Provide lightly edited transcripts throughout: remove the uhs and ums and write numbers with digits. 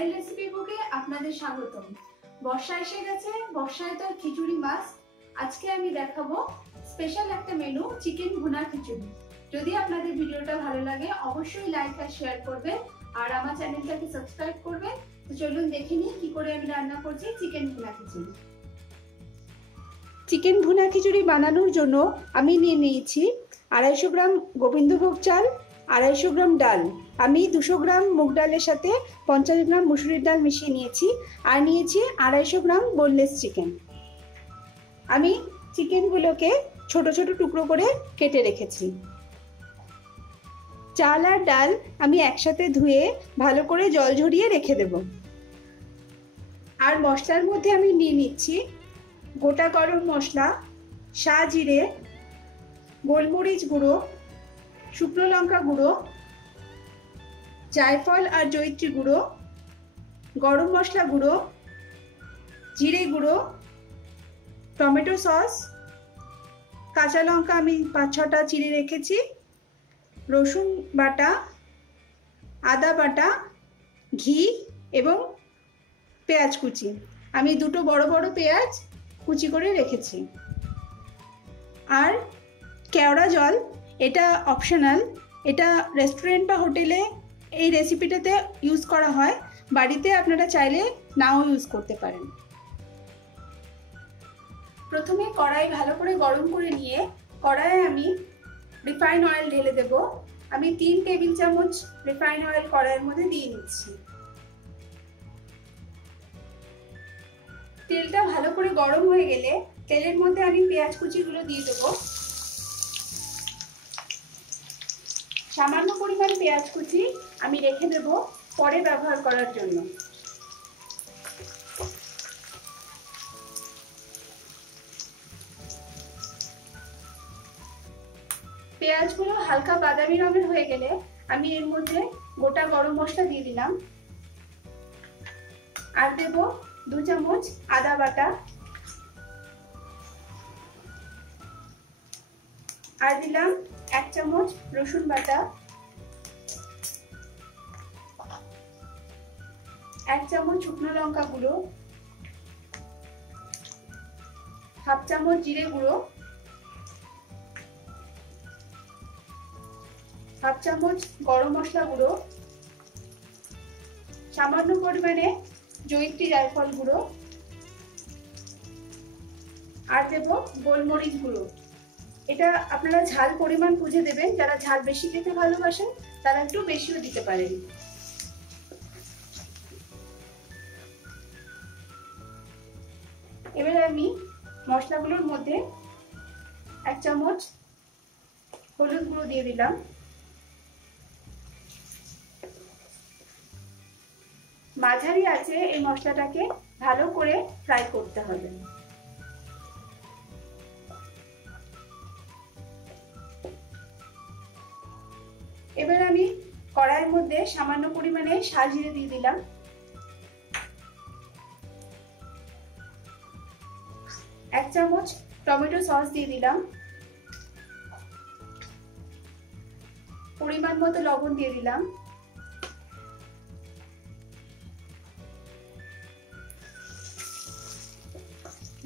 রানের রেসিপি বুকে আপনাদের স্বাগতম। বর্ষা এসে গেছে, বর্ষায় তো খিচুড়ি মাস্ট। আজকে আমি দেখাবো স্পেশাল একটা মেনু, চিকেন ভুনা খিচুড়ি। যদি আপনাদের ভিডিওটা ভালো লাগে অবশ্যই লাইক আর শেয়ার করবেন আর আমার চ্যানেলটাকে সাবস্ক্রাইব করবেন। তো চলুন দেখে নিই কি করে আমি রান্না করছি চিকেন ভুনা খিচুড়ি। চিকেন ভুনা খিচুড়ি বানানোর জন্য আমি নিয়ে নিয়েছি 250 গ্রাম গোবিন্দভোগ চাল, 250 গ্রাম ডাল। আমি 200 গ্রাম মুগ ডালের সাথে 50 গ্রাম মুসুরির ডাল মিশিয়ে নিয়েছি আর নিয়েছি 250 গ্রাম বোনলেস চিকেন। আমি চিকেনগুলোকে ছোট ছোট টুকরো করে কেটে রেখেছি। চাল আর ডাল আমি একসাথে ধুয়ে ভালো করে জল ঝরিয়ে রেখে দেব। আর মশলার মধ্যে আমি নিয়ে নিচ্ছি গোটা গরম মশলা, শাহজিরে, গোলমরিচ গুঁড়ো, শুকনো লঙ্কা গুঁড়ো, জায়ফল আর জয়িত্রী গুঁড়ো, গরম মশলা গুঁড়ো, জিরে গুঁড়ো, টমেটো সস, কাঁচা লঙ্কা আমি 5-6টা চিড়ে রেখেছি, রসুন বাটা, আদা বাটা, ঘি এবং পেঁয়াজ কুচি। আমি 2টো বড় বড় পেঁয়াজ কুচি করে রেখেছি। আর কেওড়া জল, এটা অপশনাল, এটা রেস্টুরেন্ট বা হোটেলে এই রেসিপিটাতে ইউজ করা হয়, বাড়িতে আপনারা চাইলে নাও ইউজ করতে পারেন। প্রথমে কড়াই ভালো করে গরম করে নিয়ে কড়াইয়ে আমি রিফাইন অয়েল ঢেলে দেব। আমি 3 টেবিল চামচ রিফাইন অয়েল কড়াইয়ের মধ্যে দিয়ে নিচ্ছি। তেলটা ভালো করে গরম হয়ে গেলে তেলের মধ্যে আমি পেঁয়াজ কুচিগুলো দিয়ে দেবো। সামান্য পরিমাণ পেঁয়াজ কুচি আমি রেখে দেব পরে ব্যবহার করার জন্য। পেঁয়াজগুলো হালকা বাদামি রঙের হয়ে গেলে আমি এর মধ্যে গোটা গরম মশলা দিয়ে দিলাম আর দেব 2 চামচ আদা বাটা আর দিলাম 1 চামচ রসুন বাটা, 1 চামচ শুকনো লঙ্কা গুঁড়ো, 1/2 চামচ জিরে গুঁড়ো, 1/2 চামচ গরম মশলা গুঁড়ো, সামান্য পরিমাণে জয়িত্রী জায়ফল গুঁড়ো আর দেব গোলমরিচ গুঁড়ো। এটা আপনারা ঝাল পরিমাণ বুঝে দেবেন, যারা ঝাল বেশি খেতে ভালোবাসেন তারা একটু বেশিও দিতে পারেন। এবারে আমি মশলাগুলোর মধ্যে 1 চামচ হলুদ গুঁড়ো দিয়ে দিলাম, মাঝারি আঁচে এই মশলাটাকে ভালো করে ফ্রাই করতে হবে। এবার আমি কড়াইয়ের মধ্যে সামান্য পরিমাণে শাহজিরে দিয়ে দিলাম, 1 চামচ টমেটো সস দিয়ে দিলাম, পরিমাণ মতো লবণ দিয়ে দিলাম,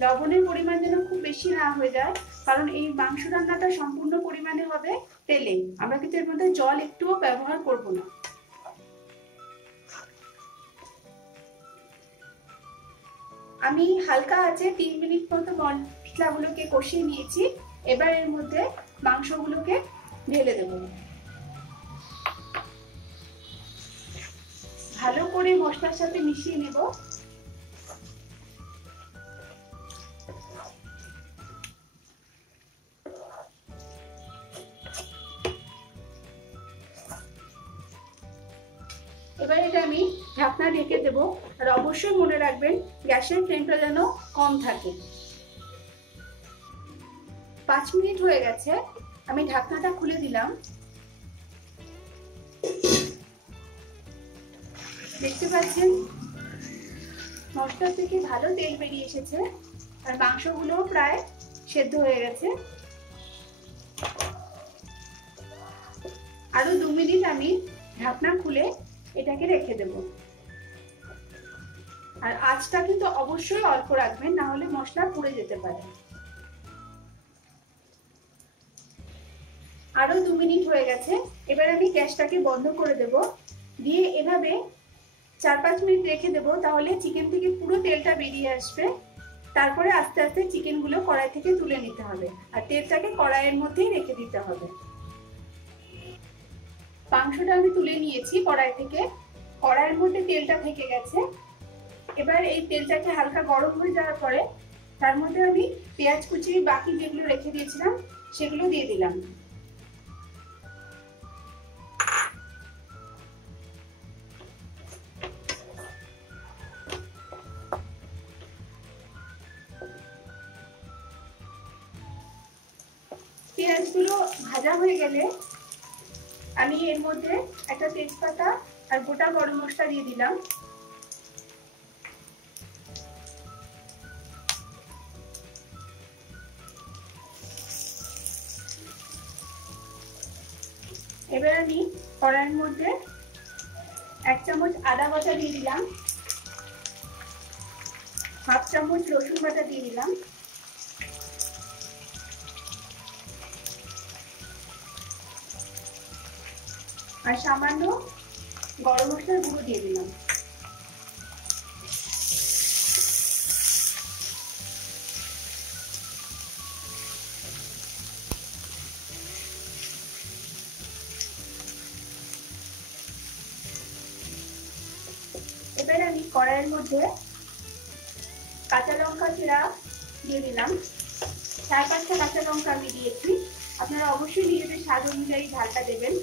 লবণের পরিমাণ যেন খুব বেশি না হয়ে যায়, কারণ এই মাংস রান্নাটা সম্পূর্ণ পরিমাণে হবে তেলে, আমরা কিন্তু এর মধ্যে জল একটুও ব্যবহার করব না। আমি হালকা আঁচে 3 মিনিট মতো মশলাগুলোকে কষিয়ে নিয়েছি। এবার এর মধ্যে মাংসগুলোকে ঢেলে দেব। ভালো করে মশলার সাথে মিশিয়ে নেব। এবার এটা আমি ঢাকনা ঢেকে দেব আর অবশ্যই মনে রাখবেন গ্যাসের ফ্লেমটা যেন কম থাকে। 5 মিনিট হয়ে গেছে, আমি ঢাকনাটা খুলে দিলাম। দেখতে পাচ্ছেন মশলা থেকে ভালো তেল বেরিয়ে এসেছে আর মাংসগুলোও প্রায় সেদ্ধ হয়ে গেছে। আরো 2 মিনিট আমি ঢাকনা খুলে এটাকে রেখে দেব। আর আঁচটা কিন্তু অবশ্যই অল্প রাখবেন, না হলে মশলা পুড়ে যেতে পারে। আরো 2 মিনিট হয়ে গেছে। এবার আমি গ্যাসটাকে বন্ধ করে দেব, দিয়ে এভাবে 4-5 মিনিট রেখে দেবো, তাহলে চিকেন থেকে পুরো তেলটা বেরিয়ে আসবে। তারপরে আস্তে আস্তে চিকেনগুলো কড়াই থেকে তুলে নিতে হবে, আর তেলটাকে কড়াইয়ের মধ্যেই রেখে দিতে হবে। মাংসটা আমি তুলে নিয়েছি কড়াই থেকে, কড়াইয়ের মধ্যে তেলটা থেকে গেছে। এবার এই তেলটাকে হালকা গরম হয়ে যাওয়ার পরে তার মধ্যে আমি পেঁয়াজ কুচি বাকি যেগুলো রেখে দিয়েছিলাম সেগুলো দিয়ে দিলাম। পেঁয়াজগুলো ভাজা হয়ে গেলে আমি এর মধ্যে একটা তেজপাতা আর গোটা গরম মশলা দিয়ে দিলাম। এবার আমি কড়াইয়ের মধ্যে 1 চামচ আদা বাটা দিয়ে দিলাম, 1/2 চামচ রসুন বাটা দিয়ে দিলাম, আর সামান্য গরম মশলার গুঁড়ো দিয়ে দিলাম। এবার আমি কড়াইয়ের মধ্যে কাঁচা লঙ্কা চিরা দিয়ে দিলাম। 4-5টা কাঁচা লঙ্কা আমি দিয়েছি, আপনারা অবশ্যই নিজেদের স্বাদ অনুযায়ী ঝালটা দেবেন।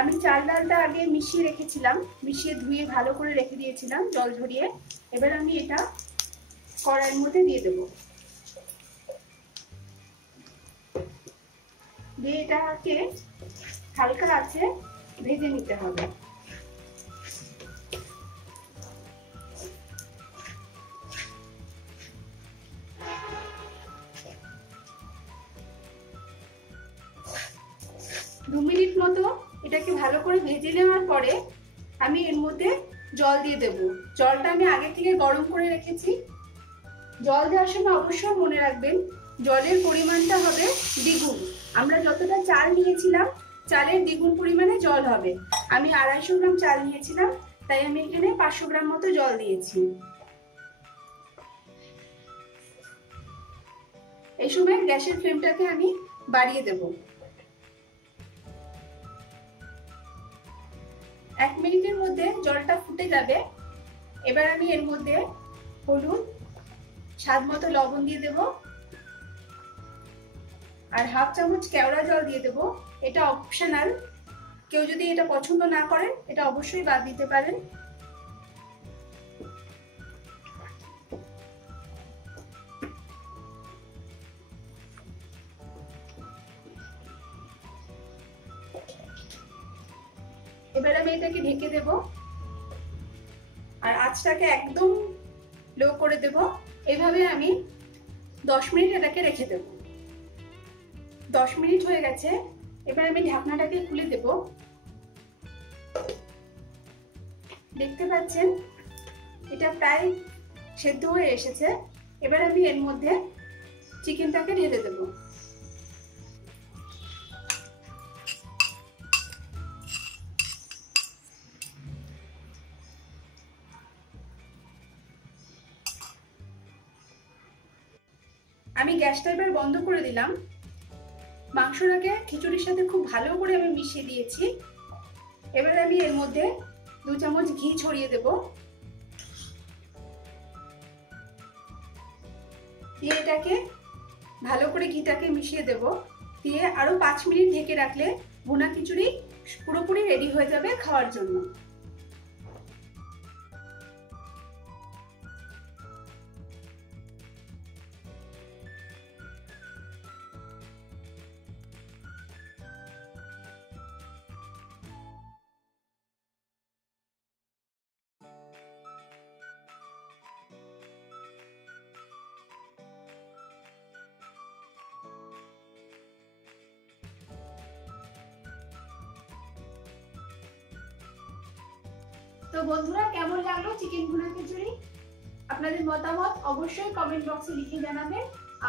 আমি চাল ডালটা আগে মিশিয়ে রেখেছিলাম, মিশিয়ে ধুয়ে ভালো করে রেখে দিয়েছিলাম জল ঝরিয়ে। এবার আমি এটা কড়াইয়ের মধ্যে দিয়ে দেব, দিয়ে এটাকে হালকা আছে ভেজে নিতে হবে। দু মিনিট মতো এটাকে ভালো করে ভেজে নেওয়ার পরে আমি এর মধ্যে জল দিয়ে দেব। জলটা আমি আগে থেকে গরম করে রেখেছি। জল দেওয়ার সময় অবশ্যই মনে রাখবেন জলের পরিমাণটা হবে দ্বিগুণ। আমরা যতটা চাল নিয়েছিলাম চালের দ্বিগুণ পরিমাণে জল হবে। আমি 250 গ্রাম চাল নিয়েছিলাম, তাই আমি এখানে 500 গ্রাম মতো জল দিয়েছি। এই সময় গ্যাসের ফ্লেমটাকে আমি বাড়িয়ে দেব। 1 মিনিটের মধ্যে জলটা ফুটে যাবে। এবার আমি এর মধ্যে হলুদ, স্বাদ মতো লবণ দিয়ে দেব, আর 1/2 চামচ কেওড়া জল দিয়ে দেব। এটা অপশনাল, কেউ যদি এটা পছন্দ না করেন এটা অবশ্যই বাদ দিতে পারেন। এবার আমি এটাকে ঢেকে দেব, আর আঁচটাকে একদম লো করে দেব। এইভাবে আমি 10 মিনিট এটাকে রেখে দেব। 10 মিনিট হয়ে গেছে। এবার আমি ঢাকনাটাকে খুলে দেব। দেখতে পাচ্ছেন এটা প্রায় সেদ্ধ হয়ে এসেছে। এবার আমি এর মধ্যে চিকেনটাকে ঢেলে দেব। আমি গ্যাসটা এবার বন্ধ করে দিলাম। মাংসটাকে খিচুড়ির সাথে খুব ভালো করে আমি মিশিয়ে দিয়েছি। এবার আমি এর মধ্যে 2 চামচ ঘি ছড়িয়ে দেব, দিয়ে এটাকে ভালো করে ঘিটাকে মিশিয়ে দেব। দিয়ে আরো 5 মিনিট ঢেকে রাখলে ভুনা খিচুড়ি পুরোপুরি রেডি হয়ে যাবে খাওয়ার জন্য। তো বন্ধুরা, কেমন লাগলো চিকেন ভুনা খিচুড়ি? আপনাদের মতামত অবশ্যই কমেন্ট বক্সে লিখে জানাবেন।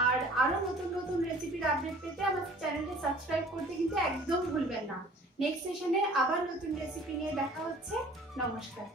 আর আরো নতুন নতুন রেসিপির আপডেট পেতে আমার চ্যানেলটি সাবস্ক্রাইব করতে কিন্তু একদম ভুলবেন না। নেক্সট সেশনে আবার নতুন রেসিপি নিয়ে দেখা হচ্ছে। নমস্কার।